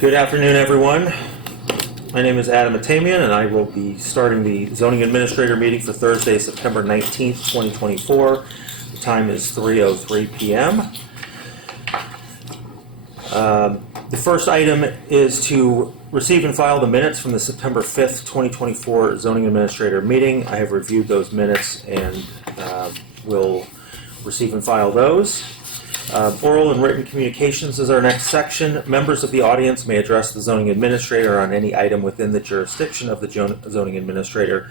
Good afternoon, everyone. My name is Adam Atamian, and I will be starting the zoning administrator meeting for Thursday, September 19th, 2024. The time is 3:03 p.m. The first item is to receive and file the minutes from the September 5th, 2024 zoning administrator meeting. I have reviewed those minutes and will receive and file those. Oral and written communications is our next section. Members of the audience may address the zoning administrator on any item within the jurisdiction of the zoning administrator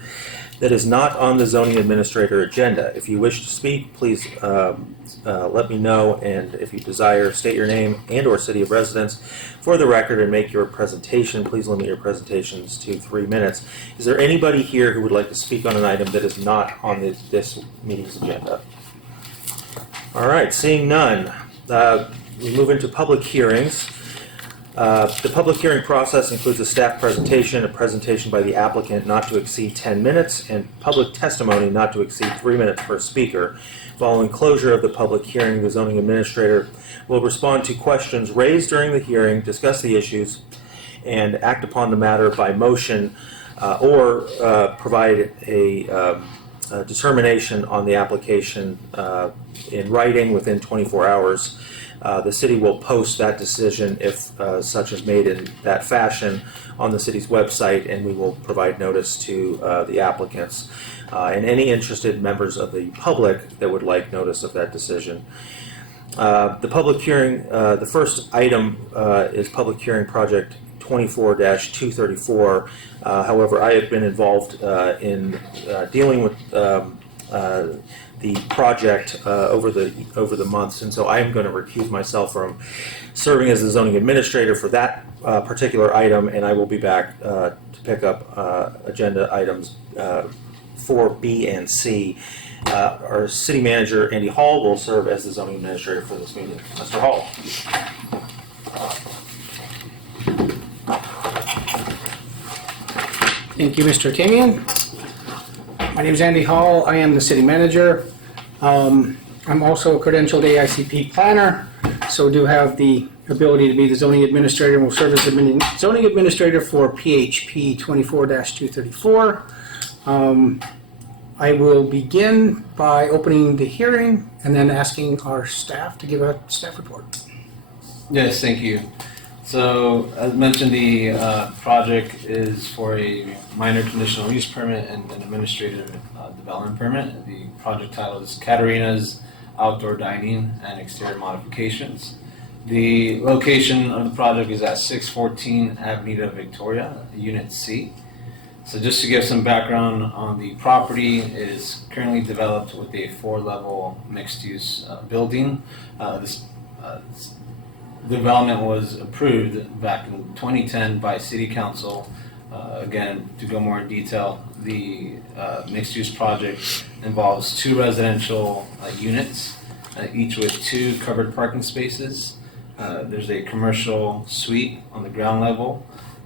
that is not on the zoning administrator agenda. If you wish to speak, please let me know, and if you desire, state your name and or city of residence for the record and make your presentation. Please limit your presentations to 3 minutes. Is there anybody here who would like to speak on an item that is not on this meeting's agenda? All right, seeing none, we move into public hearings. The public hearing process includes a staff presentation, a presentation by the applicant not to exceed 10 minutes, and public testimony not to exceed 3 minutes per speaker. Following closure of the public hearing, the zoning administrator will respond to questions raised during the hearing, discuss the issues, and act upon the matter by motion or provide a determination on the application in writing within 24 hours. The city will post that decision, if such is made in that fashion, on the city's website, and we will provide notice to the applicants and any interested members of the public that would like notice of that decision. The public hearing, the first item is public hearing project 24-234. However, I have been involved in dealing with the project over the months, and so I am going to recuse myself from serving as the zoning administrator for that particular item, and I will be back to pick up agenda items 4B and C. Our city manager, Andy Hall, will serve as the zoning administrator for this meeting. Mr. Hall. Thank you, Mr. Tamian. My name is Andy Hall. I am the city manager. I'm also a credentialed AICP planner, so do have the ability to be the zoning administrator and will serve as the zoning administrator for PHP 24-234. I will begin by opening the hearing and then asking our staff to give a staff report. Yes, thank you. So, as mentioned, the project is for a minor conditional use permit and an administrative development permit. The project title is Katarina's Outdoor Dining and Exterior Modifications. The location of the project is at 614 Avenida Victoria, Unit C. So just to give some background on the property, it is currently developed with a 4-level mixed-use building. This development was approved back in 2010 by City Council. Again, to go more in detail, the mixed-use project involves 2 residential units, each with 2 covered parking spaces. There's a commercial suite on the ground level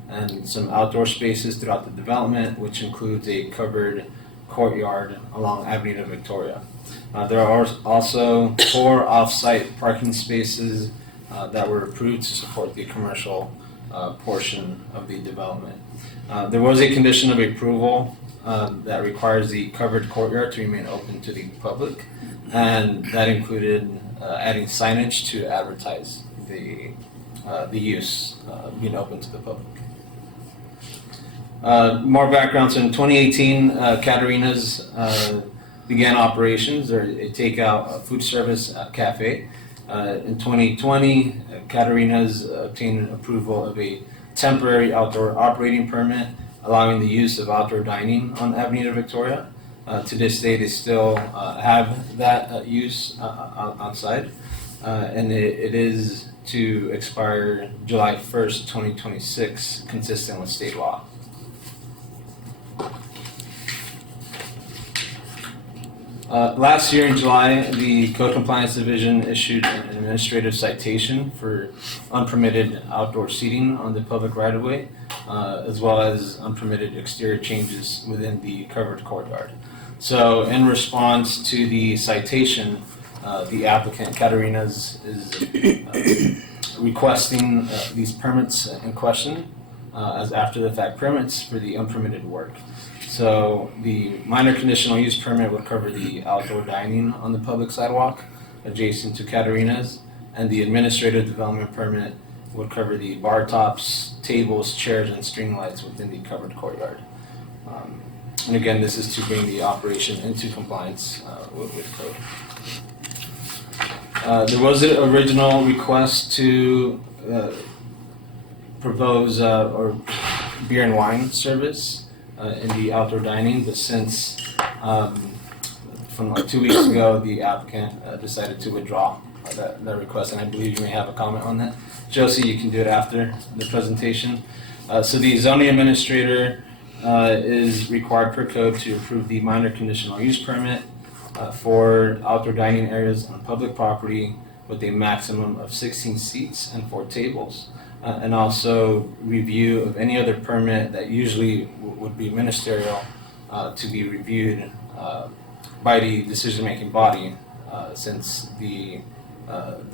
and some outdoor spaces throughout the development, which includes a covered courtyard along Avenida Victoria. There are also 4 off-site parking spaces that were approved to support the commercial portion of the development. There was a condition of approval that requires the covered courtyard to remain open to the public, and that included adding signage to advertise the use being open to the public. More background. So in 2018, Katarina's began operations. They're a takeout food service cafe. In 2020, Katarina's obtained approval of a temporary outdoor operating permit allowing the use of outdoor dining on Avenida Victoria. To this day, they still have that use outside, and it is to expire July 1st, 2026, consistent with state law. Last year in July, the Code Compliance Division issued an administrative citation for unpermitted outdoor seating on the public right-of-way, as well as unpermitted exterior changes within the covered courtyard. So in response to the citation, the applicant, Katarina's, is requesting these permits in question as after-the-fact permits for the unpermitted work. So the minor conditional use permit would cover the outdoor dining on the public sidewalk adjacent to Caterina's, and the administrative development permit would cover the bar tops, tables, chairs, and string lights within the covered courtyard. And again, this is to bring the operation into compliance with code. There was an original request to propose or beer and wine service in the outdoor dining, but since from like 2 weeks ago, the applicant decided to withdraw that request, and I believe you may have a comment on that. Josie, you can do it after the presentation. So the zoning administrator is required per code to approve the minor conditional use permit for outdoor dining areas on public property with a maximum of 16 seats and 4 tables. And also review of any other permit that usually would be ministerial to be reviewed by the decision-making body, since the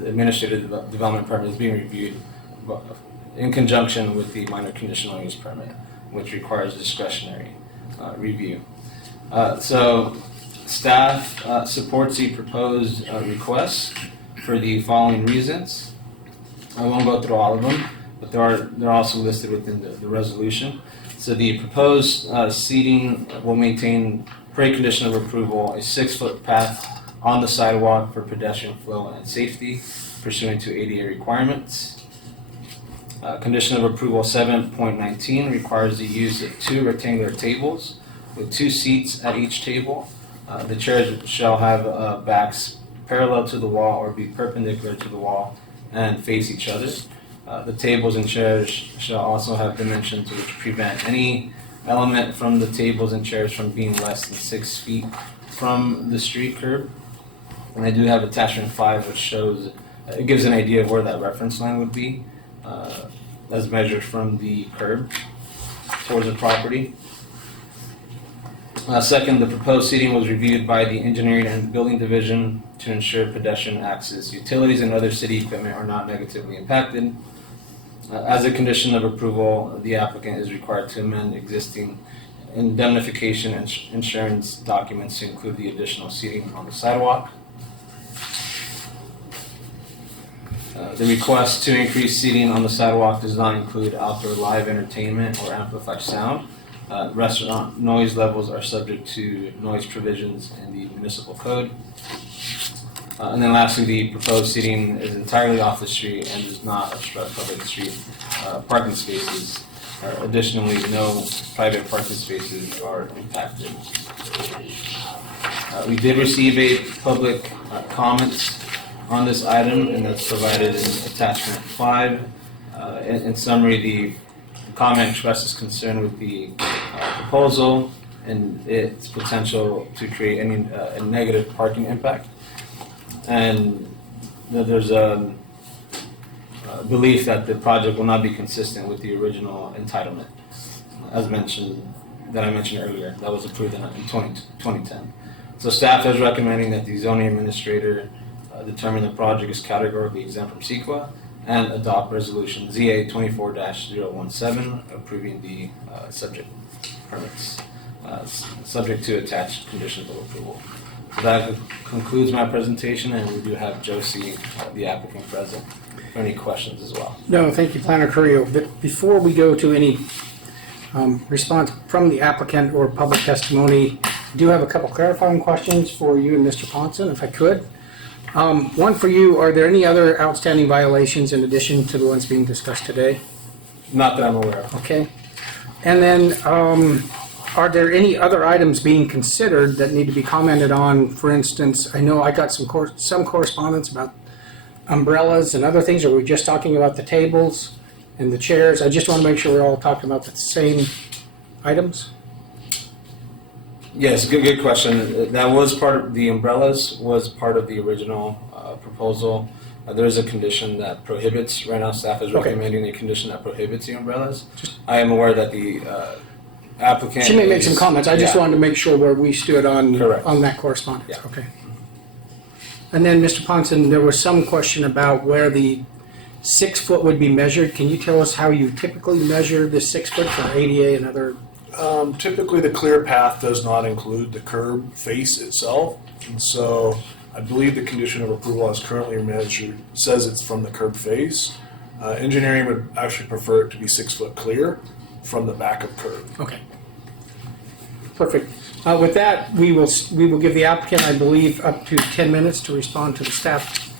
administrative development permit is being reviewed in conjunction with the minor conditional use permit, which requires discretionary review. So staff supports the proposed request for the following reasons. I won't go through all of them, but they're also listed within the resolution. So the proposed seating will maintain, per condition of approval, a 6-foot path on the sidewalk for pedestrian flow and safety pursuant to ADA requirements. Condition of approval 7.19 requires the use of 2 rectangular tables with 2 seats at each table. The chairs shall have backs parallel to the wall or be perpendicular to the wall and face each other. The tables and chairs shall also have dimensions which prevent any element from the tables and chairs from being less than 6 feet from the street curb. And I do have attachment 5, which shows, it gives an idea of where that reference line would be as measured from the curb towards the property. Second, the proposed seating was reviewed by the Engineering and Building Division to ensure pedestrian access, utilities, and other city equipment are not negatively impacted. As a condition of approval, the applicant is required to amend existing indemnification and insurance documents to include the additional seating on the sidewalk. The request to increase seating on the sidewalk does not include outdoor live entertainment or amplified sound. Restaurant noise levels are subject to noise provisions in the municipal code. And then lastly, the proposed seating is entirely off the street and does not obstruct public street parking spaces. Additionally, no private parking spaces are impacted. We did receive a public comments on this item, and that's provided in attachment 5. In summary, the comment expresses concern with the proposal and its potential to create any a negative parking impact. And there's a belief that the project will not be consistent with the original entitlement, as mentioned, that I mentioned earlier, that was approved in 2010. So staff is recommending that the zoning administrator determine the project is categorically exempt from CEQA and adopt resolution ZA 24-017 approving the subject permits, subject to attached conditions of approval. So that concludes my presentation, and we do have Josie, the applicant, present for any questions as well. No, thank you, Planner Carrillo. But before we go to any response from the applicant or public testimony, I do have a couple clarifying questions for you and Mr. Ponson, if I could. One for you, are there any other outstanding violations in addition to the ones being discussed today? Not that I'm aware of. Okay. And then, are there any other items being considered that need to be commented on? For instance, I know I got some correspondence about umbrellas and other things. Are we just talking about the tables and the chairs? I just want to make sure we're all talking about the same items. Yes, good question. That was part of, the umbrellas was part of the original proposal. There is a condition that prohibits, right now staff is recommending a condition that prohibits the umbrellas. I am aware that the applicant... She may make some comments. I just yeah. wanted to make sure where we stood on Correct. on that correspondence. Yeah. Okay. And then, Mr. Ponson, there was some question about where the 6 foot would be measured. Can you tell us how you typically measure the 6 foot for ADA and other? Typically, the clear path does not include the curb face itself, and so I believe the condition of approval as currently measured says it's from the curb face. Engineering would actually prefer it to be 6 foot clear from the back of curb. Okay. Perfect. With that, we will give the applicant, I believe, up to 10 minutes to respond to the staff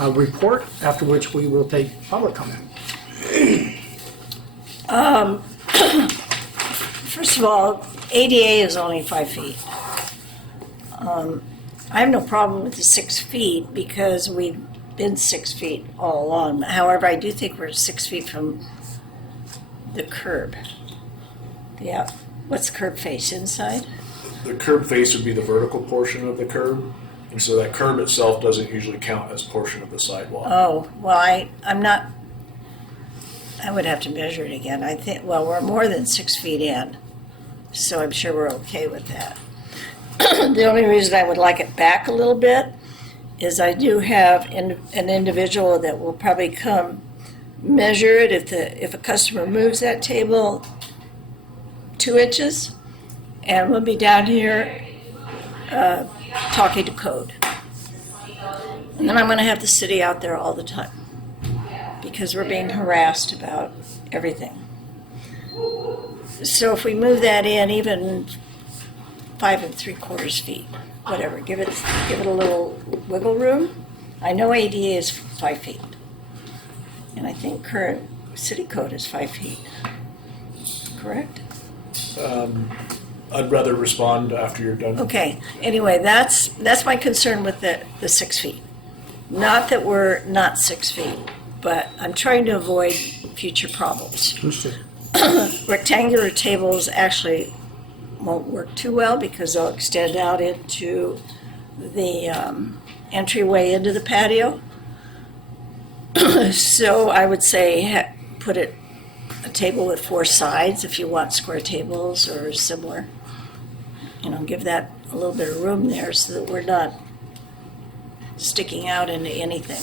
report, after which we will take public comment. First of all, ADA is only 5 feet. I have no problem with the 6 feet because we've been 6 feet all along. However, I do think we're 6 feet from the curb. Yeah. What's the curb face, inside? The curb face would be the vertical portion of the curb, and so that curb itself doesn't usually count as portion of the sidewalk. Oh, well, I'm not, I would have to measure it again. I think, well, we're more than 6 feet in, so I'm sure we're okay with that. The only reason I would like it back a little bit is I do have an individual that will probably come measure it if a customer moves that table 2 inches, and we'll be down here talking to code. And then I'm going to have the city out there all the time because we're being harassed about everything. So if we move that in even 5 3/4 feet, whatever, give it a little wiggle room. I know ADA is 5 feet, and I think current city code is 5 feet. Correct? I'd rather respond after you're done. Okay. Anyway, that's my concern with the 6 feet. Not that we're not 6 feet, but I'm trying to avoid future problems. Rectangular tables actually won't work too well because they'll extend out into the entryway into the patio. So I would say put a table with 4 sides if you want square tables or similar. Give that a little bit of room there so that we're not sticking out into anything.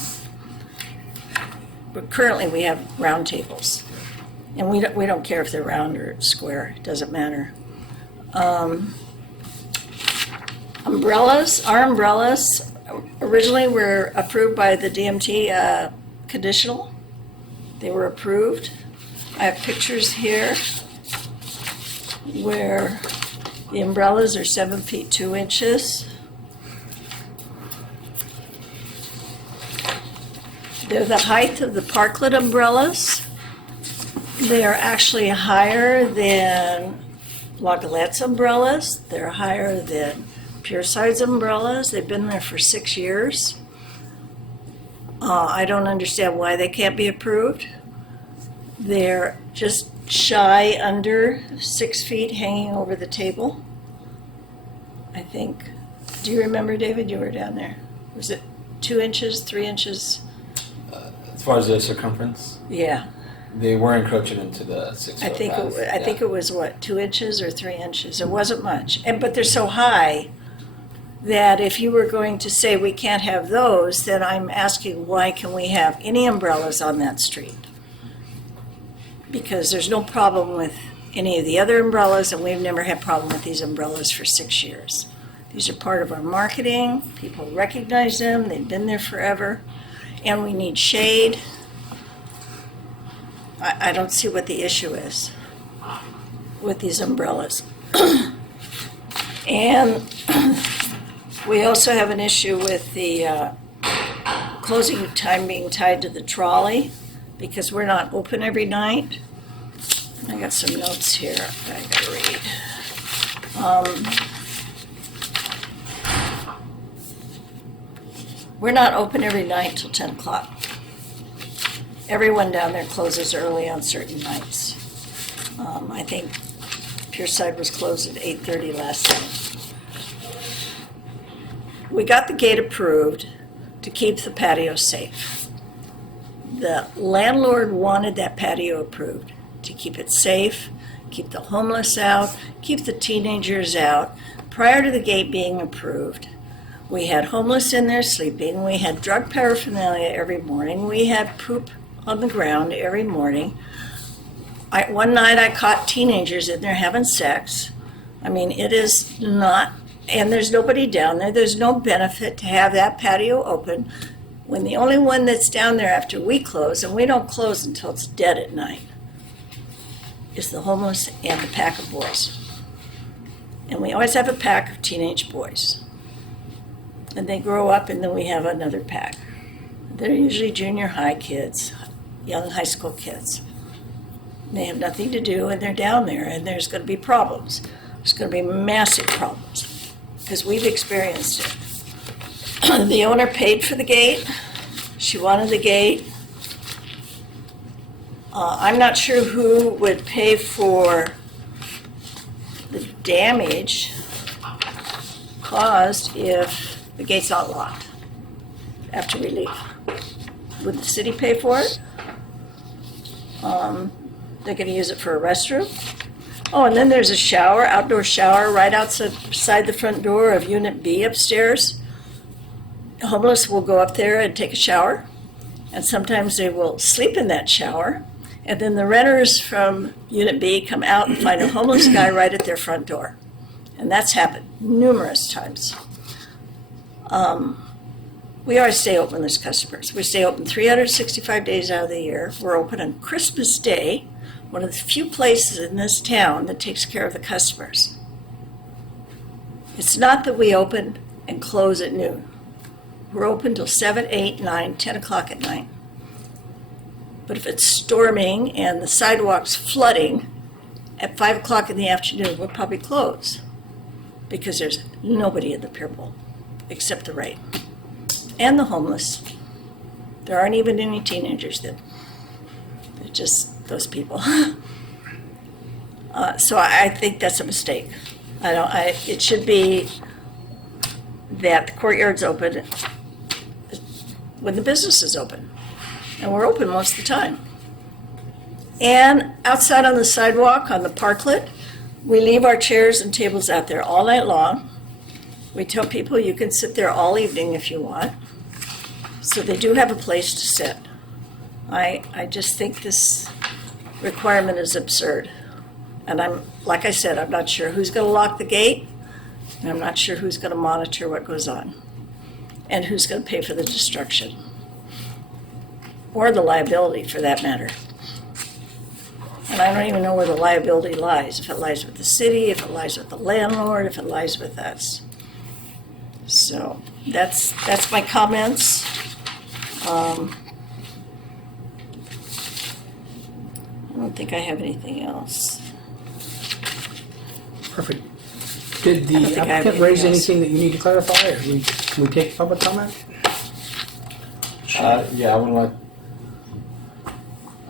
But currently we have round tables, and we don't care if they're round or square. It doesn't matter. Umbrellas. Our umbrellas originally were approved by the DMT conditional. They were approved. I have pictures here where the umbrellas are 7 feet 2 inches. They're the height of the parklet umbrellas. They are actually higher than La Galette's umbrellas. They're higher than Pure Side's umbrellas. They've been there for 6 years. I don't understand why they can't be approved. They're just shy under 6 feet hanging over the table. I think. Do you remember, David? You were down there. Was it 2 inches, 3 inches? As far as the circumference, Yeah. they were encroaching into the 6 foot I think path. I think it was what, 2 inches or 3 inches. It wasn't much, but they're so high that if you were going to say we can't have those, then I'm asking why can we have any umbrellas on that street? Because there's no problem with any of the other umbrellas, and we've never had problem with these umbrellas for 6 years. These are part of our marketing. People recognize them. They've been there forever, and we need shade. I don't see what the issue is with these umbrellas. And we also have an issue with the closing time being tied to the trolley because we're not open every night. I got some notes here that I gotta read. We're not open every night till 10 o'clock. Everyone down there closes early on certain nights. I think Pure Side was closed at 8:30 last night. We got the gate approved to keep the patio safe. The landlord wanted that patio approved to keep it safe, keep the homeless out, keep the teenagers out. Prior to the gate being approved, we had homeless in there sleeping. We had drug paraphernalia every morning. We had poop on the ground every morning. One night I caught teenagers in there having sex. I mean, it is not, and there's nobody down there. There's no benefit to have that patio open when the only one that's down there after we close, and we don't close until it's dead at night, is the homeless and the pack of boys. And we always have a pack of teenage boys. And they grow up, and then we have another pack. They're usually junior high kids, young high school kids. They have nothing to do, and they're down there, and there's going to be problems. There's going to be massive problems, because we've experienced it. The owner paid for the gate. She wanted the gate. I'm not sure who would pay for the damage caused if the gate's not locked after we leave. Would the city pay for it? They're going to use it for a restroom. Oh, and then there's a shower, outdoor shower, right outside the front door of Unit B upstairs. Homeless will go up there and take a shower, and sometimes they will sleep in that shower, and then the renters from Unit B come out and find a homeless guy right at their front door. And that's happened numerous times. We always stay open as customers. We stay open 365 days out of the year. We're open on Christmas Day, one of the few places in this town that takes care of the customers. It's not that we open and close at noon. We're open till 7, 8, 9, 10 o'clock at night. But if it's storming and the sidewalk's flooding at 5 o'clock in the afternoon, we'll probably close because there's nobody in the pier bowl except the rain. And the homeless. There aren't even any teenagers there. They're just those people. So I think that's a mistake. It should be that the courtyard's open when the business is open. And we're open most of the time. And outside on the sidewalk, on the parklet, we leave our chairs and tables out there all night long. We tell people you can sit there all evening if you want. So they do have a place to sit. I just think this requirement is absurd. And like I said, I'm not sure who's going to lock the gate, and I'm not sure who's going to monitor what goes on, and who's going to pay for the destruction, or the liability for that matter. And I don't even know where the liability lies, if it lies with the city, if it lies with the landlord, if it lies with us. So that's my comments. I don't think I have anything else. Perfect. Did I don't the think I have applicant raise anything else. anything that you need to clarify, or can we take public comment? Yeah,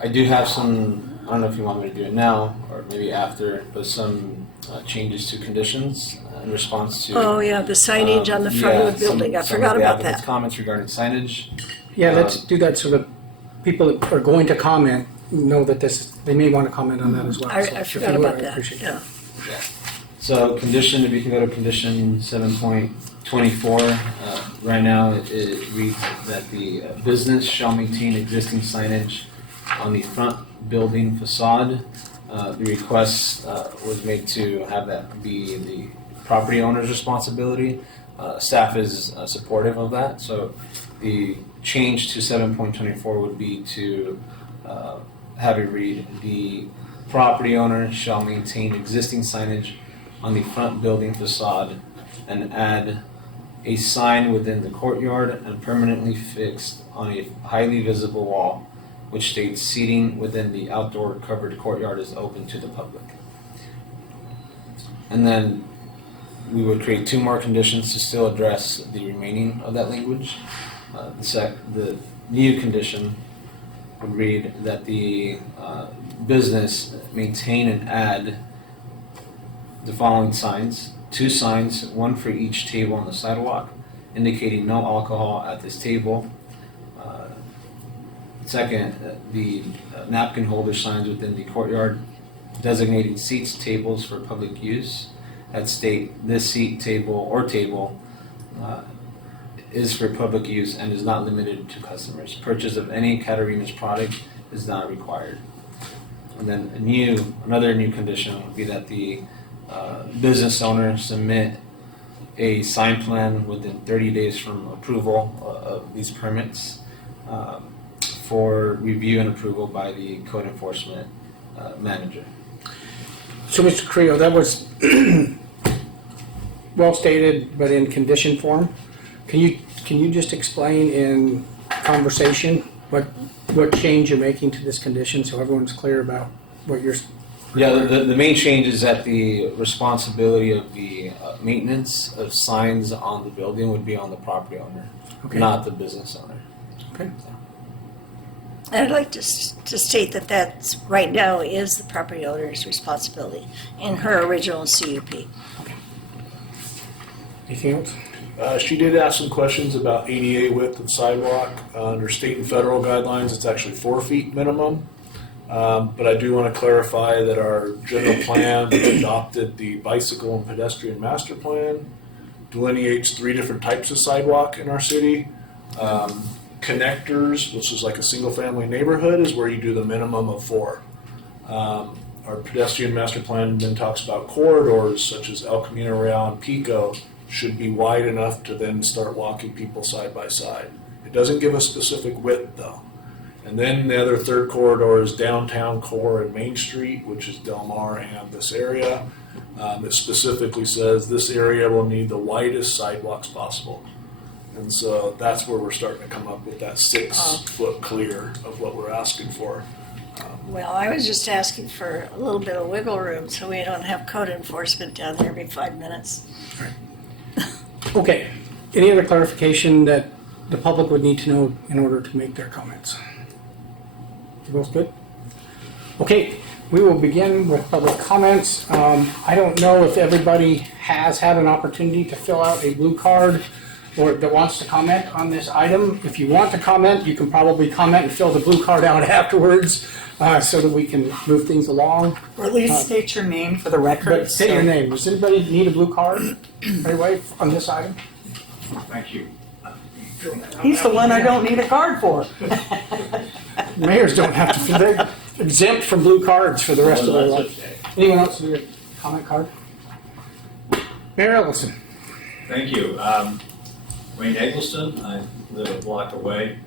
I do have some, I don't know if you want me to do it now or maybe after, but some changes to conditions in response to. Oh, yeah, the signage on the front of the building. I forgot about Some of the applicant's that. comments regarding signage. Yeah, let's do that so that people that are going to comment know that they may want to comment on that as well. So I if forgot you would, about I that, appreciate yeah. So condition, if you can go to condition 7.24, right now it reads that the business shall maintain existing signage on the front building facade. The request was made to have that be the property owner's responsibility. Staff is supportive of that, so the change to 7.24 would be to have it read, the property owner shall maintain existing signage on the front building facade and add a sign within the courtyard and permanently fixed on a highly visible wall which states seating within the outdoor covered courtyard is open to the public. And then we would create two more conditions to still address the remaining of that language. The new condition would read that the business maintain and add the following signs: 2 signs, 1 for each table on the sidewalk, indicating no alcohol at this table. Second, the napkin holder signs within the courtyard designating seats, tables for public use that state this seat, table, or table is for public use and is not limited to customers. Purchase of any Caterina's product is not required. And then another new condition would be that the business owner submit a sign plan within 30 days from approval of these permits for review and approval by the code enforcement manager. So, Mr. Creo, that was well stated, but in condition form. Can you just explain in conversation what change you're making to this condition so everyone's clear about what you're... Yeah, the main change is that the responsibility of the maintenance of signs on the building would be on the property owner, Okay. not the business owner. Okay. I'd like to state that that's, right now, is the property owner's responsibility in her original CUP. Anything else? She did ask some questions about ADA width of sidewalk. Under state and federal guidelines, it's actually 4 feet minimum. But I do want to clarify that our general plan, which adopted the bicycle and pedestrian master plan, delineates 3 different types of sidewalk in our city. Connectors, which is like a single-family neighborhood, is where you do the minimum of 4. Our pedestrian master plan then talks about corridors, such as El Camino Real and Pico, should be wide enough to then start walking people side by side. It doesn't give a specific width, though. And then the other third corridor is downtown core and Main Street, which is Del Mar and this area. It specifically says this area will need the widest sidewalks possible. And so that's where we're starting to come up with that 6 foot clear of what we're asking for. Well, I was just asking for a little bit of wiggle room so we don't have code enforcement down there every 5 minutes. Okay. Any other clarification that the public would need to know in order to make their comments? You both good? Okay, we will begin with public comments. I don't know if everybody has had an opportunity to fill out a blue card or that wants to comment on this item. If you want to comment, you can probably comment and fill the blue card out afterwards so that we can move things along. Or at least state your name for the record. But say your name. Does anybody need a blue card anyway on this item? Thank you. He's the one I don't need a card for. Mayors don't have to, they're exempt from blue cards for the rest of their life. Anyone else need a comment card? Mayor Ellison. Thank you. Wayne Eggleston, I live a block away.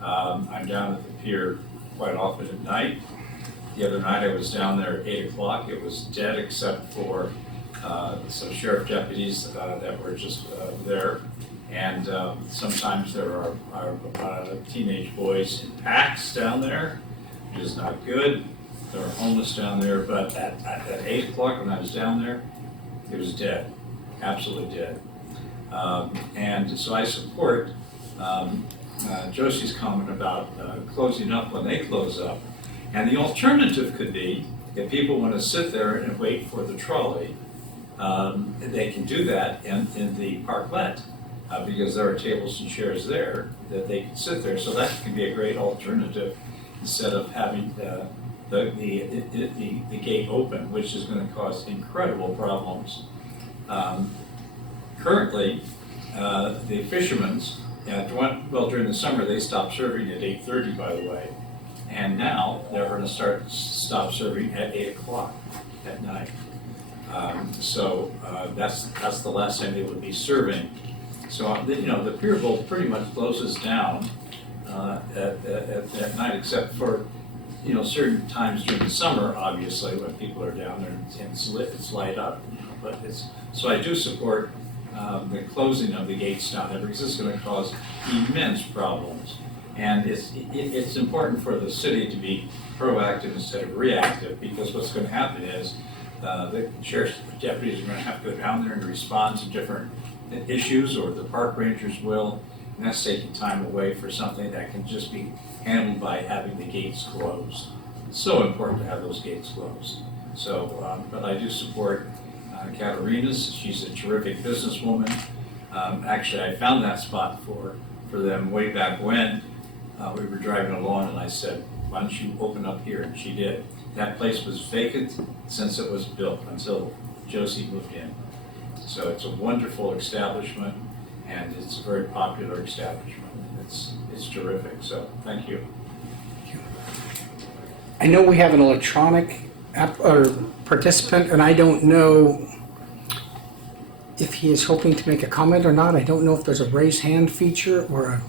I'm down at the pier quite often at night. The other night I was down there at 8 o'clock. It was dead except for some sheriff deputies that were just there. And sometimes there are teenage boys in packs down there, which is not good. There are homeless down there, but at 8 o'clock when I was down there, it was dead, absolutely dead. And so I support Josie's comment about closing up when they close up. And the alternative could be, if people want to sit there and wait for the trolley, they can do that in the parklet. Because there are tables and chairs there that they can sit there. So that can be a great alternative instead of having the gate open, which is going to cause incredible problems. Currently, the fishermen's, during the summer they stopped serving at 8:30, by the way, and now they're going to stop serving at 8 o'clock at night. So that's the last time they would be serving. So, the pier bowl pretty much closes down at night, except for, certain times during the summer, obviously, when people are down there and it's light up. But so I do support the closing of the gates down there because it's going to cause immense problems. And it's important for the city to be proactive instead of reactive, because what's going to happen is the sheriff's deputies are going to have to go down there and respond to different issues, or the park rangers will, and that's taking time away for something that can just be handled by having the gates closed. It's so important to have those gates closed. So, but I do support Katarina's. She's a terrific businesswoman. Actually, I found that spot for them way back when we were driving along, and I said, why don't you open up here? And she did. That place was vacant since it was built until Josie moved in. So it's a wonderful establishment, and it's a very popular establishment. It's terrific, so thank you. I know we have an electronic app or participant, and I don't know if he is hoping to make a comment or not. I don't know if there's a raise hand feature or a...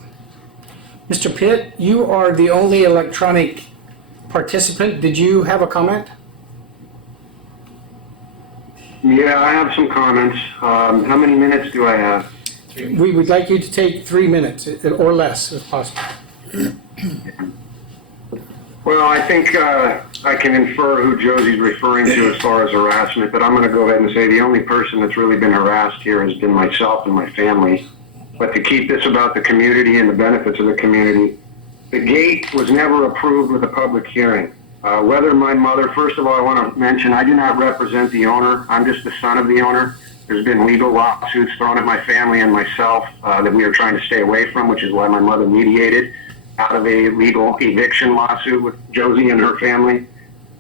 Mr. Pitt, you are the only electronic participant. Did you have a comment? Yeah, I have some comments. How many minutes do I have? We would like you to take 3 minutes or less if possible. Well, I think I can infer who Josie's referring to as far as harassment, but I'm going to go ahead and say the only person that's really been harassed here has been myself and my family. But to keep this about the community and the benefits of the community, the gate was never approved with a public hearing. Whether my mother, first of all, I want to mention, I do not represent the owner. I'm just the son of the owner. There's been legal lawsuits thrown at my family and myself that we are trying to stay away from, which is why my mother mediated out of a legal eviction lawsuit with Josie and her family.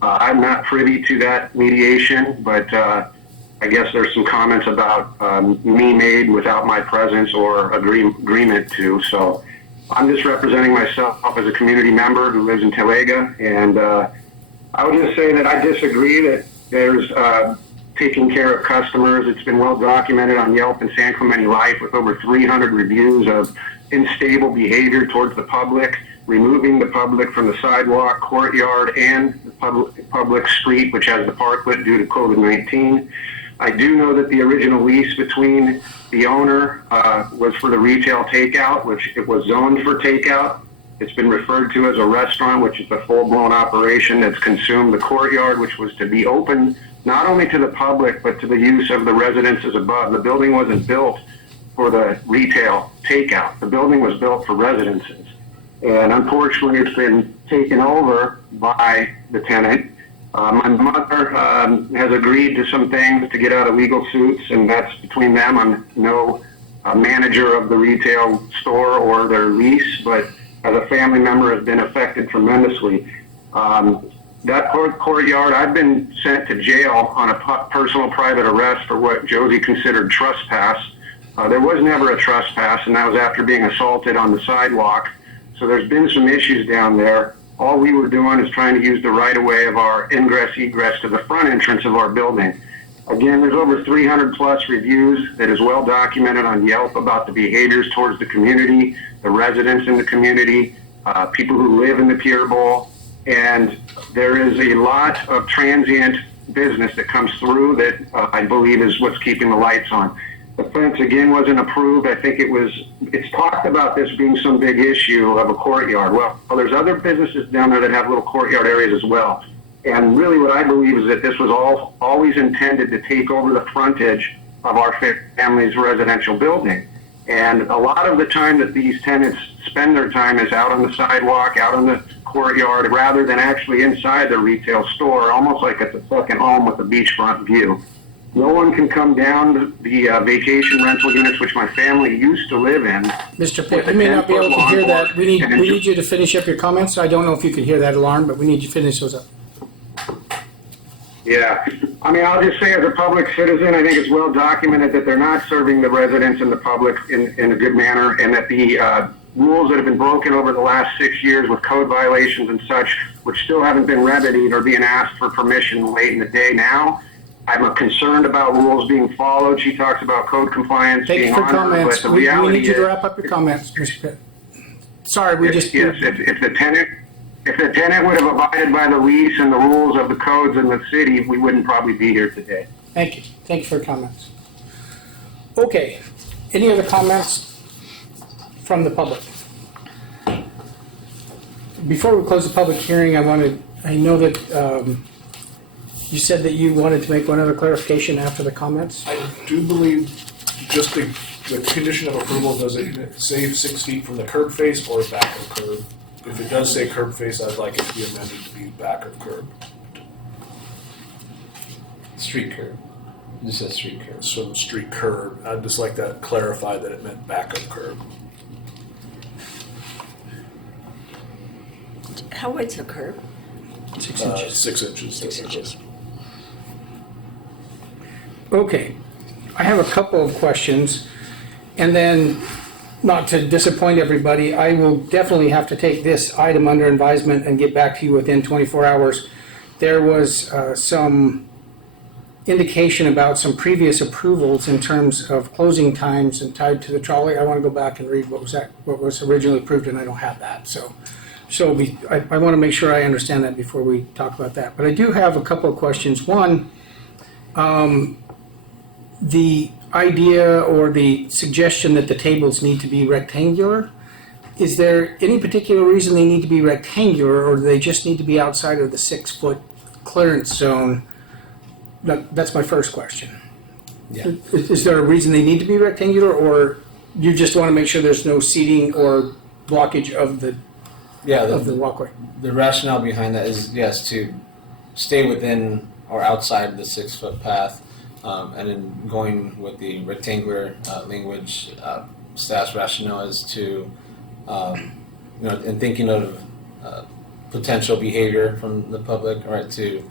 I'm not privy to that mediation, but I guess there's some comments about me made without my presence or agreement to. So I'm just representing myself as a community member who lives in Talega, and I would just say that I disagree that there's taking care of customers. It's been well documented on Yelp and San Clemente Life with over 300 reviews of unstable behavior towards the public, removing the public from the sidewalk, courtyard, and the public street, which has the parklet due to COVID-19. I do know that the original lease between the owner was for the retail takeout, which it was zoned for takeout. It's been referred to as a restaurant, which is a full-blown operation that's consumed the courtyard, which was to be open not only to the public, but to the use of the residences above. The building wasn't built for the retail takeout. The building was built for residences. And unfortunately, it's been taken over by the tenant. My mother has agreed to some things to get out of legal suits, and that's between them. I'm no manager of the retail store or their lease, but as a family member has been affected tremendously. That courtyard, I've been sent to jail on a personal private arrest for what Josie considered trespass. There was never a trespass, and that was after being assaulted on the sidewalk. So there's been some issues down there. All we were doing is trying to use the right-of-way of our ingress-egress to the front entrance of our building. Again, there's over 300 plus reviews that is well documented on Yelp about the behaviors towards the community, the residents in the community, people who live in the Pier Bowl, and there is a lot of transient business that comes through that I believe is what's keeping the lights on. The fence again wasn't approved. I think it's talked about this being some big issue of a courtyard. Well, there's other businesses down there that have little courtyard areas as well. And really what I believe is that this was always intended to take over the frontage of our family's residential building. And a lot of the time that these tenants spend their time is out on the sidewalk, out on the courtyard, rather than actually inside the retail store, almost like it's a second home with a beachfront view. No one can come down the vacation rental units, which my family used to live in. Mr. Pitt, you may not be able to hear that. We need you to finish up your comments. I don't know if you can hear that alarm, but we need you to finish those up. Yeah, I mean, I'll just say as a public citizen, I think it's well documented that they're not serving the residents and the public in a good manner, and that the rules that have been broken over the last 6 years with code violations and such, which still haven't been remedied, are being asked for permission late in the day now. I'm concerned about rules being followed. She talks about code compliance Thank being you for honored, comments. but the We reality need you to is, wrap up your comments, Mr. Pitt. Sorry, we just... yes, if the tenant would have abided by the lease and the rules of the codes in the city, we wouldn't probably be here today. Thank you. Thank you for your comments. Okay. Any other comments from the public? Before we close the public hearing, I know that you said that you wanted to make one other clarification after the comments. I do believe just the condition of approval, does it say 6 feet from the curb face or back of curb? If it does say curb face, I'd like it to be amended to be back of curb. Street curb. This says street curb. So street curb, I'd just like that clarified that it meant back of curb. How wide's the curb? 6 inches. 6 inches. 6 inches. Okay. I have a couple of questions. And then not to disappoint everybody, I will definitely have to take this item under advisement and get back to you within 24 hours. There was some indication about some previous approvals in terms of closing times and tied to the trolley. I want to go back and read what was originally approved, and I don't have that. So I want to make sure I understand that before we talk about that. But I do have a couple of questions. One, the idea or the suggestion that the tables need to be rectangular, is there any particular reason they need to be rectangular, or do they just need to be outside of the 6-foot clearance zone? That's my first question. Yeah. Is there a reason they need to be rectangular, or you just want to make sure there's no seating or blockage of the walkway? The rationale behind that is, yes, to stay within or outside the 6-foot path, and then going with the rectangular language, staff's rationale is to, in thinking of potential behavior from the public, right, to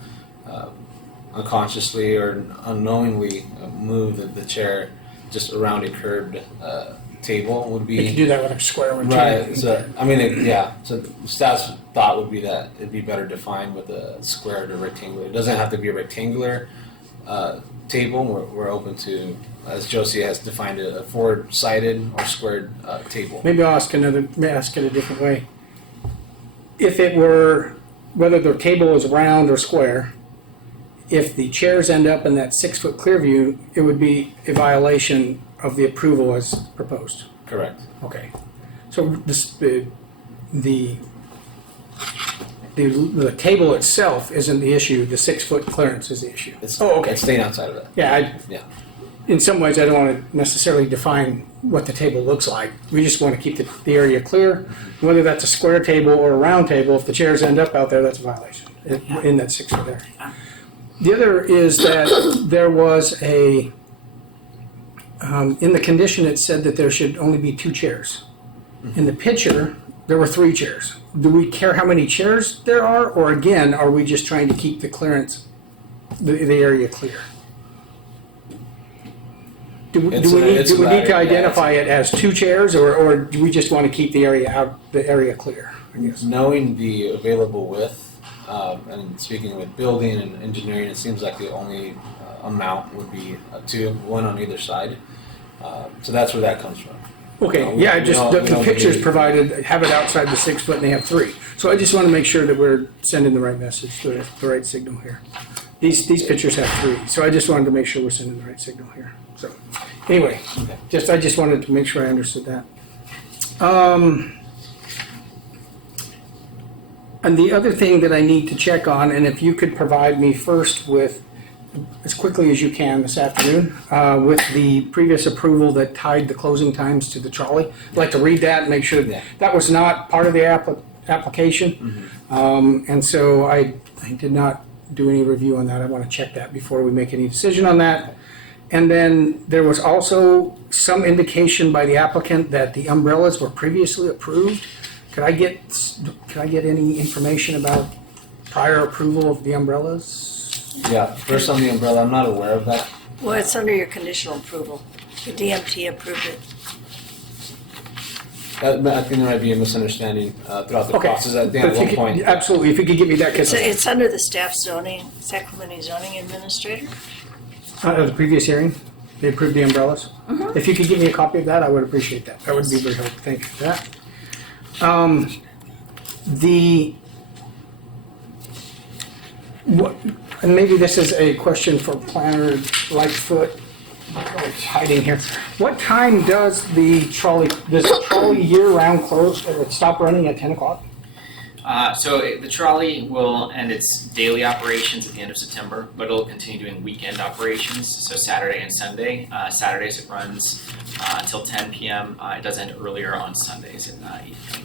unconsciously or unknowingly move the chair just around a curved table would be. You can do that with a square one. Right. So I mean, So staff's thought would be that it'd be better defined with a square to rectangular. It doesn't have to be a rectangular table. We're open to, as Josie has defined it, a four-sided or squared table. Maybe I'll ask it a different way. If it were, whether the table is round or square, if the chairs end up in that 6-foot clear view, it would be a violation of the approval as proposed. Correct. Okay. So the table itself isn't the issue, the 6-foot clearance is the issue. It's, okay. It's staying outside of that. Yeah, in some ways, I don't want to necessarily define what the table looks like. We just want to keep the area clear. Whether that's a square table or a round table, if the chairs end up out there, that's a violation in that 6-foot area. The other is that there was in the condition it said that there should only be 2 chairs. In the picture, there were 3 chairs. Do we care how many chairs there are, or again, are we just trying to keep the clearance, the area clear? Do we need to identify it as 2 chairs, or do we just want to keep the area clear? I guess. Knowing the available width, and speaking with building and engineering, it seems like the only amount would be 2, one on either side. So that's where that comes from. Okay, the pictures provided have it outside the 6-foot and they have 3. So I just want to make sure that we're sending the right message, the right signal here. These pictures have 3, so I just wanted to make sure we're sending the right signal here. So anyway, I just wanted to make sure I understood that. And the other thing that I need to check on, and if you could provide me first with, as quickly as you can this afternoon, with the previous approval that tied the closing times to the trolley. I'd like to read that and make sure that was not part of the application. Mm-hmm. And so I did not do any review on that. I want to check that before we make any decision on that. And then there was also some indication by the applicant that the umbrellas were previously approved. Could I get any information about prior approval of the umbrellas? Yeah, first on the umbrella, I'm not aware of that. Well, it's under your conditional approval. The DMT approved it. I think there might be a misunderstanding throughout the process. I think at one point. Absolutely, if you could give me that. It's under the staff zoning, Sacramento zoning administrator. The previous hearing, they approved the umbrellas. Mm-hmm. If you could give me a copy of that, I would appreciate that. That would be very helpful. Thank you for that. And maybe this is a question for planner Lightfoot. It's hiding here. What time does the trolley year-round close? Stop running at 10 o'clock? The trolley will end its daily operations at the end of September, but it'll continue doing weekend operations, so Saturday and Sunday. Saturdays it runs until 10 p.m. It does end earlier on Sundays at 8 p.m.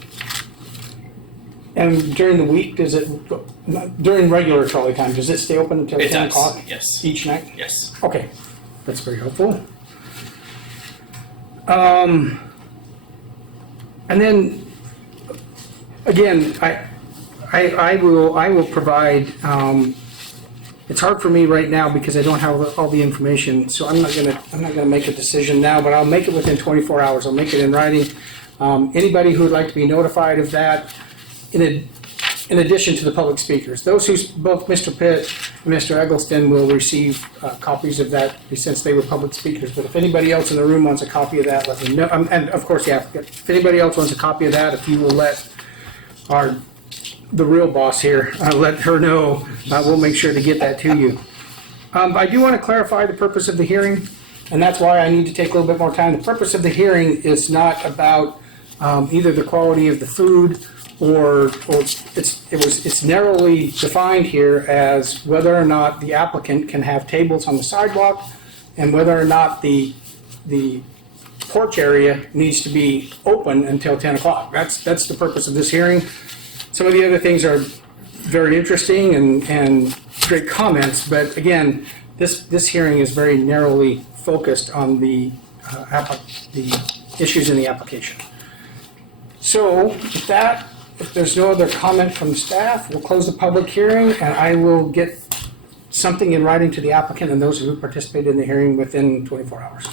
And during the week, during regular trolley time, does it stay open until 10 o'clock? Yes. Each night? Yes. Okay, that's very helpful. And then, again, I will provide, it's hard for me right now because I don't have all the information, so I'm not gonna make a decision now, but I'll make it within 24 hours. I'll make it in writing. Anybody who would like to be notified of that, in addition to the public speakers, those who, both Mr. Pitt and Mr. Eggleston will receive copies of that since they were public speakers. But if anybody else in the room wants a copy of that, let me know. And of course, yeah, if anybody else wants a copy of that, if you will let the real boss here, let her know, we'll make sure to get that to you. I do want to clarify the purpose of the hearing, and that's why I need to take a little bit more time. The purpose of the hearing is not about either the quality of the food or it's narrowly defined here as whether or not the applicant can have tables on the sidewalk and whether or not the porch area needs to be open until 10 o'clock. That's the purpose of this hearing. Some of the other things are very interesting and great comments, but again, this hearing is very narrowly focused on the issues in the application. So with that, if there's no other comment from staff, we'll close the public hearing and I will get something in writing to the applicant and those who participated in the hearing within 24 hours.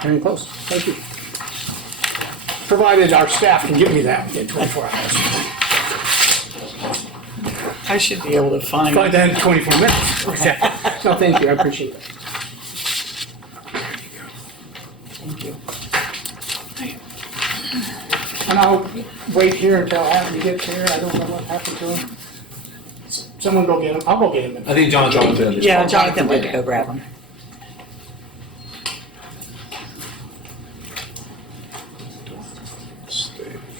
Hearing closed. Thank you. Provided our staff can give me that in 24 hours. I should be able to find By it. then, 24 minutes. No, thank you. I appreciate it. Thank you. And I'll wait here until Adam gets here. I don't know what happened to him. Someone go get him. I'll go get him. I think Jonathan. Yeah, Jonathan went to go grab them.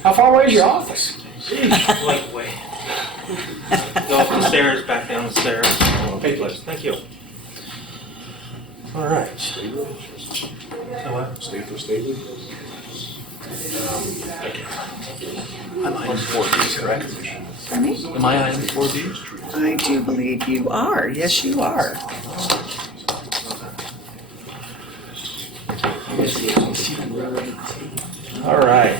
How far away is your office? Lightweight. Go up the stairs, back down the stairs. Okay, please. Thank you. All right. So what? State for stately? I'm item 4D, correct? Pardon me? Am I item 4D? I do believe you are. Yes, you are. All right.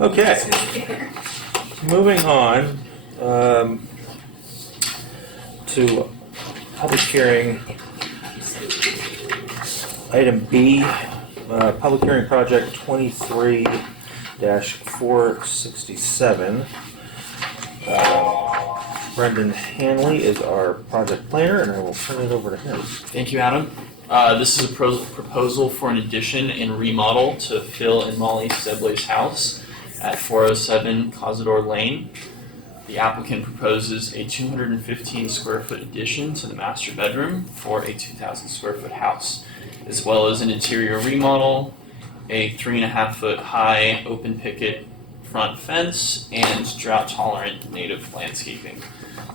Okay. Moving on to public hearing. Item B, public hearing project 23-467. Brendan Hanley is our project planner, and I will turn it over to him. Thank you, Adam. This is a proposal for an addition and remodel to Phil and Molly Seble's house at 407 Cazador Lane. The applicant proposes a 215 square foot addition to the master bedroom for a 2,000 square foot house, as well as an interior remodel, a 3.5 foot high open picket front fence, and drought tolerant native landscaping.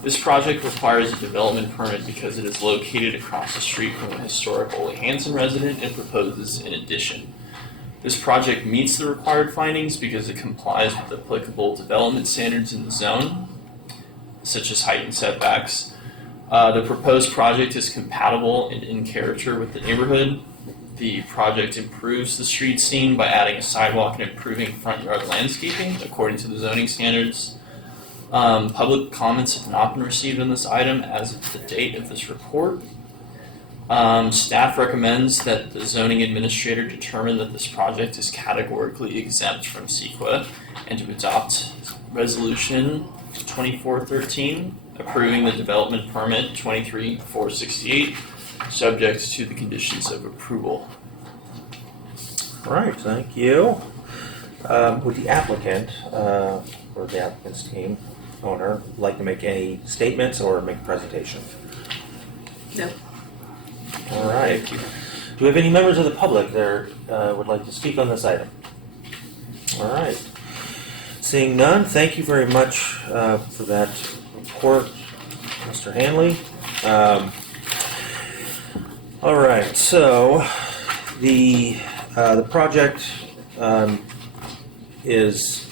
This project requires a development permit because it is located across the street from a historic Ole Hansen resident and proposes an addition. This project meets the required findings because it complies with applicable development standards in the zone, such as height and setbacks. The proposed project is compatible and in character with the neighborhood. The project improves the street scene by adding a sidewalk and improving front yard landscaping according to the zoning standards. Public comments have not been received on this item as of the date of this report. Staff recommends that the zoning administrator determine that this project is categorically exempt from CEQA and to adopt Resolution 2413 approving the development permit 23468 subject to the conditions of approval. All right, thank you. Would the applicant or the applicant's team owner like to make any statements or make a presentation? No. All right. Do we have any members of the public that would like to speak on this item? All right. Seeing none, thank you very much for that report, Mr. Hanley. All right, so the project is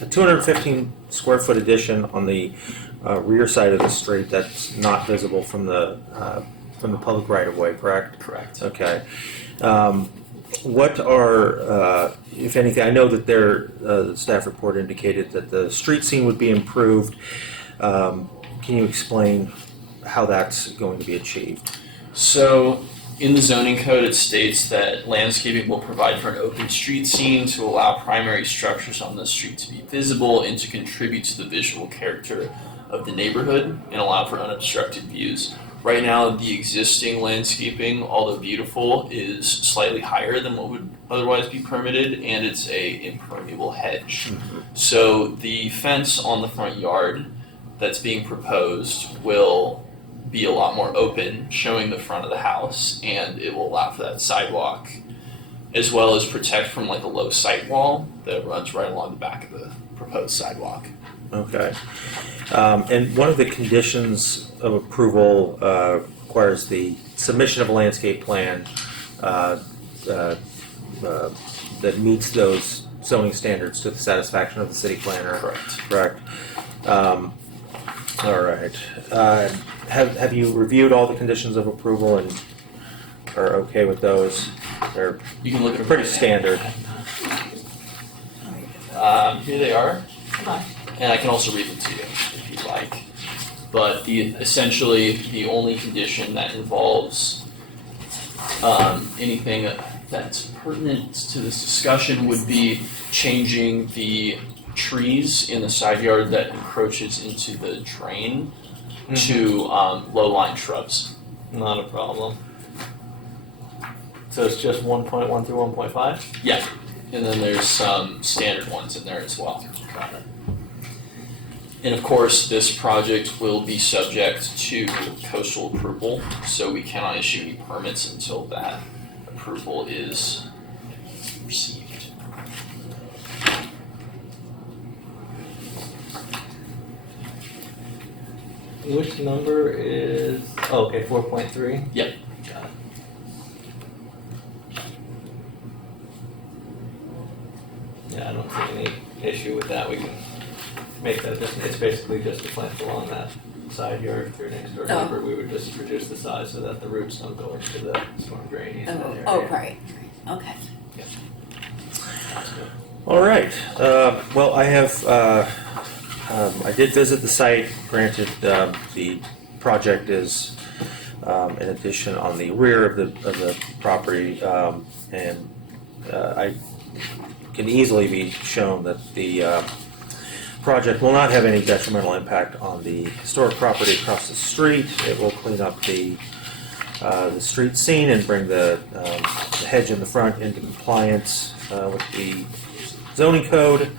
a 215 square foot addition on the rear side of the street that's not visible from the public right of way, correct? Correct. Okay. what are, if anything, I know that the staff report indicated that the street scene would be improved. Can you explain how that's going to be achieved? So, in the zoning code, it states that landscaping will provide for an open street scene to allow primary structures on the street to be visible and to contribute to the visual character of the neighborhood and allow for unobstructed views. Right now, the existing landscaping, although beautiful, is slightly higher than what would otherwise be permitted, and it's a impermeable hedge. So the fence on the front yard that's being proposed will be a lot more open, showing the front of the house, and it will allow for that sidewalk, as well as protect from like a low sight wall that runs right along the back of the proposed sidewalk. Okay. And one of the conditions of approval requires the submission of a landscape plan that meets those zoning standards to the satisfaction of the city planner. Correct. All right. Have you reviewed all the conditions of approval and are okay with those? They're You can look at them pretty right now. standard. Here they are, and I can also read them to you if you'd like. But essentially the only condition that involves anything that's pertinent to this discussion would be changing the trees in the side yard that encroaches into the drain to low-lying shrubs. Not a problem. So it's just 1.1 through 1.5? Yeah, and then there's some standard ones in there as well. Got it. And of course, this project will be subject to coastal approval, so we cannot issue any permits until that approval is received. Which number is, oh, okay, 4.3? Yep. Got it. Yeah, I don't see any issue with that. We can make that just, it's basically just a plant along that side yard through next door Oh. neighbor. We would just reduce the size so that the roots don't go into the storm drain easement area. right, okay. All right. Well, I have. I did visit the site. Granted, the project is an addition on the rear of the property, and I can easily be shown that the project will not have any detrimental impact on the historic property across the street. It will clean up the street scene and bring the hedge in the front into compliance with the zoning code.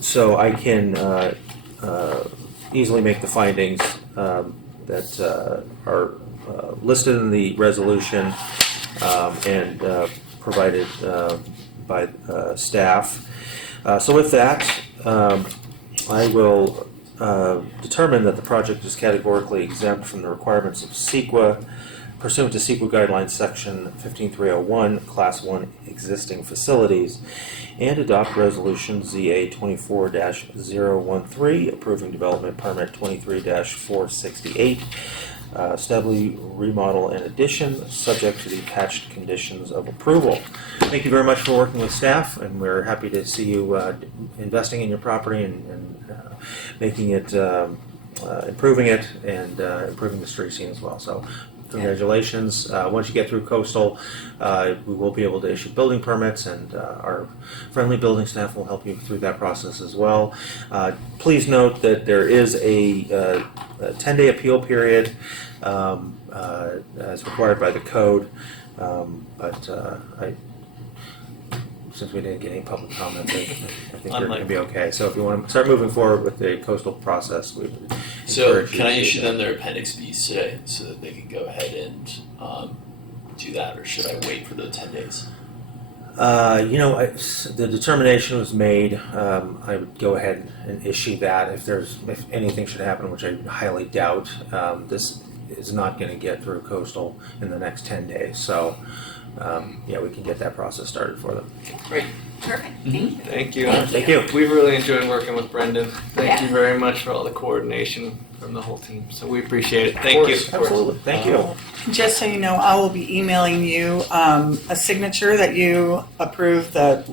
So I can easily make the findings that are listed in the resolution and provided by staff. So with that, I will determine that the project is categorically exempt from the requirements of CEQA pursuant to CEQA Guidelines Section 15301, Class 1 Existing Facilities, and adopt Resolution ZA 24-013, approving development permit 23-468, Stebley remodel and addition, subject to the attached conditions of approval. Thank you very much for working with staff, and we're happy to see you investing in your property and making it, improving it, and improving the street scene as well. So, congratulations. Once you get through coastal, we will be able to issue building permits, and our friendly building staff will help you through that process as well. Please note that there is a 10-day appeal period as required by the code, but since we didn't get any public comments, I think you're going to be okay. So if you want to start moving forward with the coastal process, we would So encourage you can I to do issue that. them their Appendix Bs today so that they can go ahead and do that, or should I wait for the 10 days? The determination was made. I would go ahead and issue that if anything should happen, which I highly doubt. This is not going to get through coastal in the next 10 days. So, we can get that process started for them. Great. Perfect, thank you. Thank you. Thank you. We've really enjoyed working with Brendan. Thank Yeah. you very much for all the coordination from the whole team. So we appreciate it. Thank you. Absolutely. Thank you. Just so you know, I will be emailing you a signature that you approve the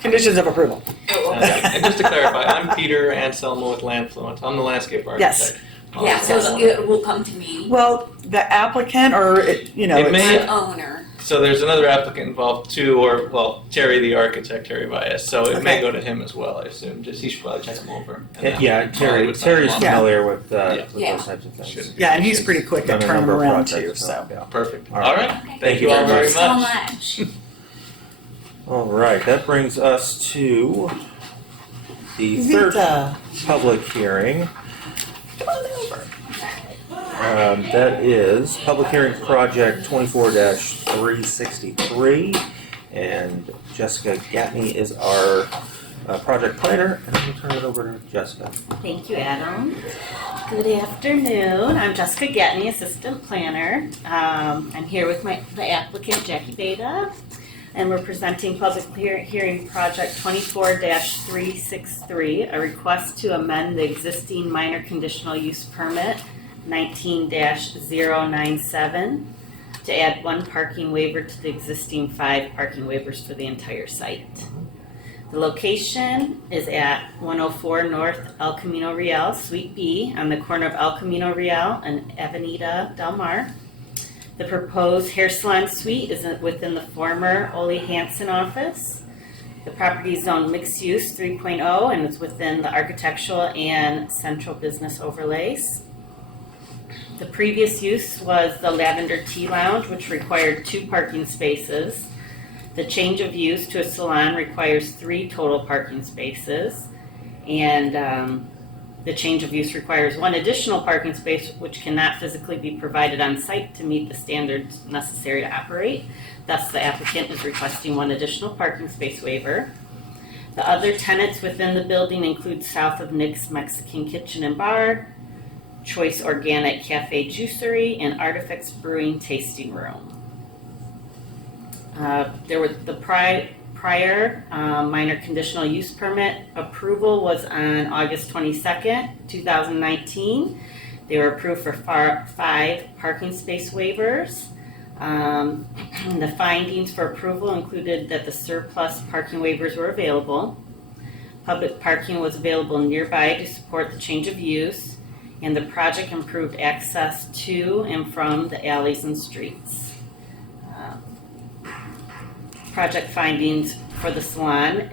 conditions of approval. And just to clarify, I'm Peter Anselmo with Landfluent. I'm the landscape architect. Yes. Yeah, so it will come to me, Well, the applicant or, you know, It may- it's, the owner. So there's another applicant involved too, or, well, Terry the architect, Terry Bias. So it may Okay. go to him as well, I assume. Just he should probably check him over. And then Yeah, Molly Terry, would sign him Terry's off. familiar with Yeah. those types of things. Should- yeah, and he's pretty quick Done at a turning number of around too, projects, so. yeah. Perfect. All All right. right. Thank you all very so much. much. All right, that brings us to the third public hearing. That is public hearing project 24-363, and Jessica Gatney is our project planner, and I'm going to turn it over to Jessica. Thank you, Adam. Good afternoon. I'm Jessica Gatney, Assistant Planner. I'm here with the applicant, Jackie Beta, and we're presenting public hearing project 24-363, a request to amend the existing minor conditional use permit 19-097 to add one parking waiver to the existing 5 parking waivers for the entire site. The location is at 104 North El Camino Real, Suite B, on the corner of El Camino Real and Avenida Del Mar. The proposed hair salon suite is within the former Ole Hansen office. The property is zoned mixed use 3.0 and it's within the architectural and central business overlays. The previous use was the Lavender Tea Lounge, which required 2 parking spaces. The change of use to a salon requires 3 total parking spaces. And the change of use requires 1 additional parking space, which cannot physically be provided on site to meet the standards necessary to operate. Thus, the applicant is requesting 1 additional parking space waiver. The other tenants within the building include South of Nick's Mexican Kitchen and Bar, Choice Organic Cafe Juicery, and Artifacts Brewing Tasting Room. There were the prior minor conditional use permit approval was on August 22nd, 2019. They were approved for 5 parking space waivers. The findings for approval included that the surplus parking waivers were available. Public parking was available nearby to support the change of use, and the project improved access to and from the alleys and streets. Project findings for the salon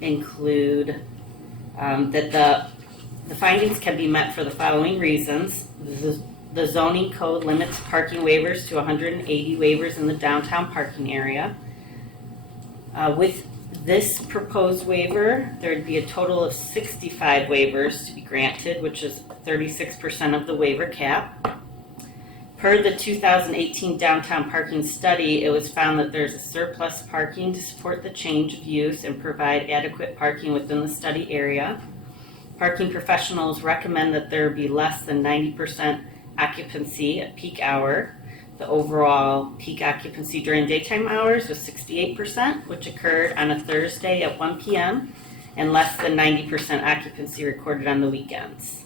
include that the findings can be met for the following reasons. The zoning code limits parking waivers to 180 waivers in the downtown parking area. With this proposed waiver, there would be a total of 65 waivers to be granted, which is 36% of the waiver cap. Per the 2018 downtown parking study, it was found that there's a surplus parking to support the change of use and provide adequate parking within the study area. Parking professionals recommend that there be less than 90% occupancy at peak hour. The overall peak occupancy during daytime hours was 68%, which occurred on a Thursday at 1 p.m., and less than 90% occupancy recorded on the weekends.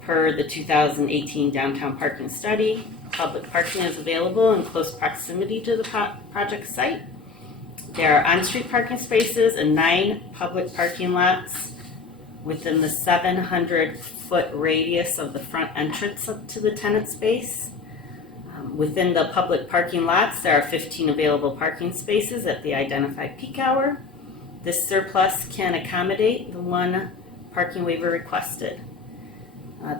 Per the 2018 downtown parking study, public parking is available in close proximity to the project site. There are on-street parking spaces and 9 public parking lots within the 700-foot radius of the front entrance up to the tenant space. Within the public parking lots, there are 15 available parking spaces at the identified peak hour. This surplus can accommodate the 1 parking waiver requested.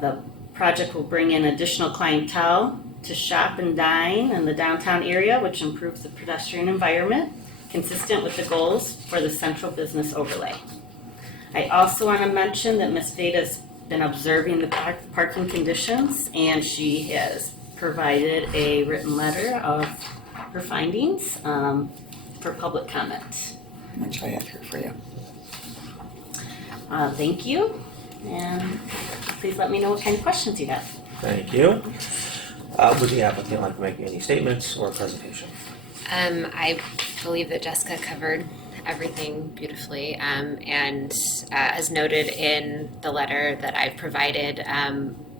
The project will bring in additional clientele to shop and dine in the downtown area, which improves the pedestrian environment, consistent with the goals for the central business overlay. I also want to mention that Ms. Veda's been observing the parking conditions, and she has provided a written letter of her findings for public comment. Which I have here for you. Thank you, and please let me know what kind of questions you have. Thank you. Would the applicant like to make any statements or presentation? I believe that Jessica covered everything beautifully. And as noted in the letter that I've provided,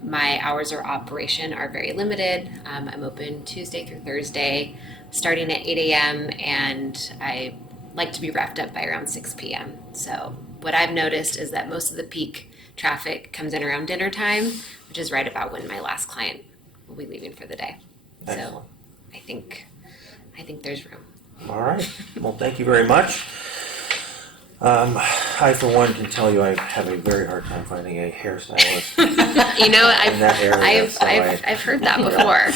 my hours of operation are very limited. I'm open Tuesday through Thursday, starting at 8 a.m. and I like to be wrapped up by around 6 p.m. So what I've noticed is that most of the peak traffic comes in around dinner time, which is right about when my last client will be leaving for the day. Excellent. So I think there's room. All right. Well, thank you very much. I, for one, can tell you I have a very hard time finding a hairstylist You know, in that area. I've heard that before.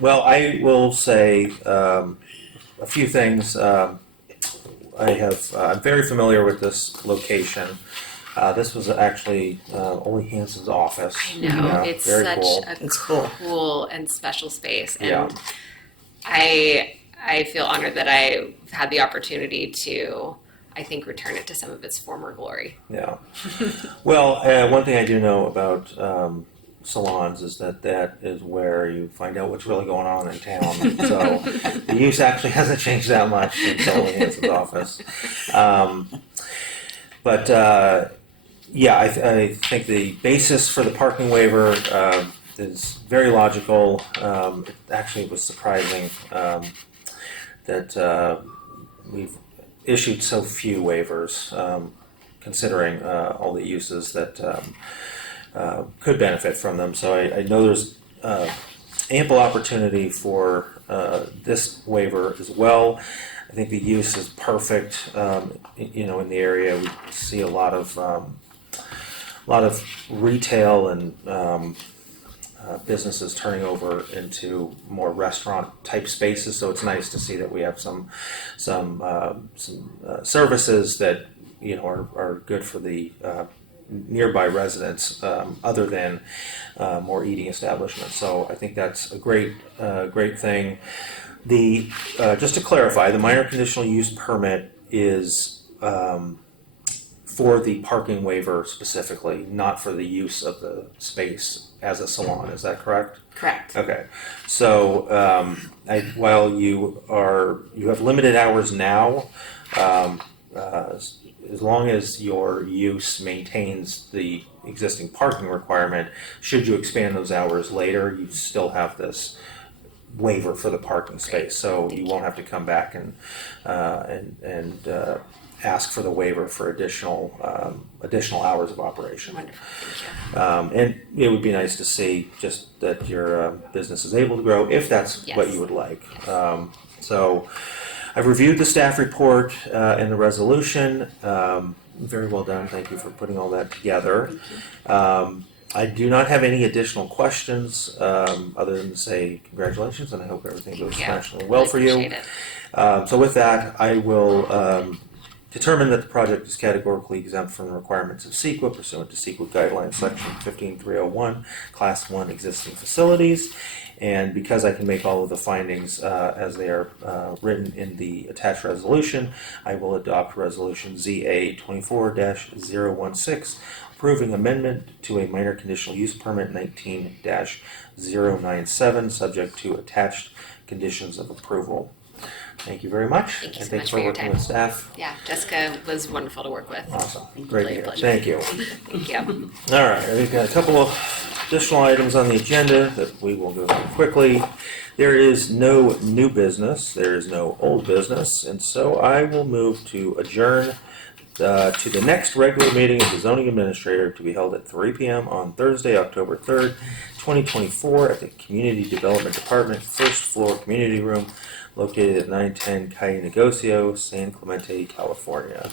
Well, I will say a few things. I'm very familiar with this location. This was actually Ole Hansen's office. I know, it's very such cool. a cool and special space, and Yeah. I feel honored that I had the opportunity to, I think, return it to some of its former glory. Yeah. Well, one thing I do know about salons is that is where you find out what's really going on in town. So the use actually hasn't changed that much since Ole Hansen's office. I think the basis for the parking waiver is very logical. It actually was surprising that we've issued so few waivers, considering all the uses that could benefit from them. So I know there's ample opportunity for this waiver as well. I think the use is perfect. In the area, we see a lot of retail and businesses turning over into more restaurant type spaces. So it's nice to see that we have some services that are good for the nearby residents, other than more eating establishments. So I think that's a great thing. Just to clarify, the minor conditional use permit is for the parking waiver specifically, not for the use of the space as a salon. Is that correct? Correct. Okay. So while you have limited hours now, as long as your use maintains the existing parking requirement, should you expand those hours later, you still have this waiver for the parking space. So you won't have to come back and ask for the waiver for additional hours of operation. Wonderful. Thank you. And it would be nice to see just that your business is able to grow if that's what you would like. So I've reviewed the staff report and the resolution. Very well done. Thank you for putting all that together. I do not have any additional questions other than to say congratulations, and I hope everything goes smashingly well for you. So with that, I will determine that the project is categorically exempt from the requirements of CEQA pursuant to CEQA guidelines section 15301, class 1 existing facilities. And because I can make all of the findings as they are written in the attached resolution, I will adopt resolution ZA 24-016, approving amendment to a minor conditional use permit 19-097, subject to attached conditions of approval. Thank you very much. Thank you so and much thanks for your working time. with staff. Yeah, Jessica was wonderful to work with. Awesome. Great to hear. Pleasure. Thank you. Thank you. All right, we've got a couple of additional items on the agenda that we will go through quickly. There is no new business, there is no old business, and so I will move to adjourn to the next regular meeting of the zoning administrator to be held at 3 p.m. on Thursday, October 3rd, 2024 at the Community Development Department, first floor community room located at 910 Calle Negocio, San Clemente, California.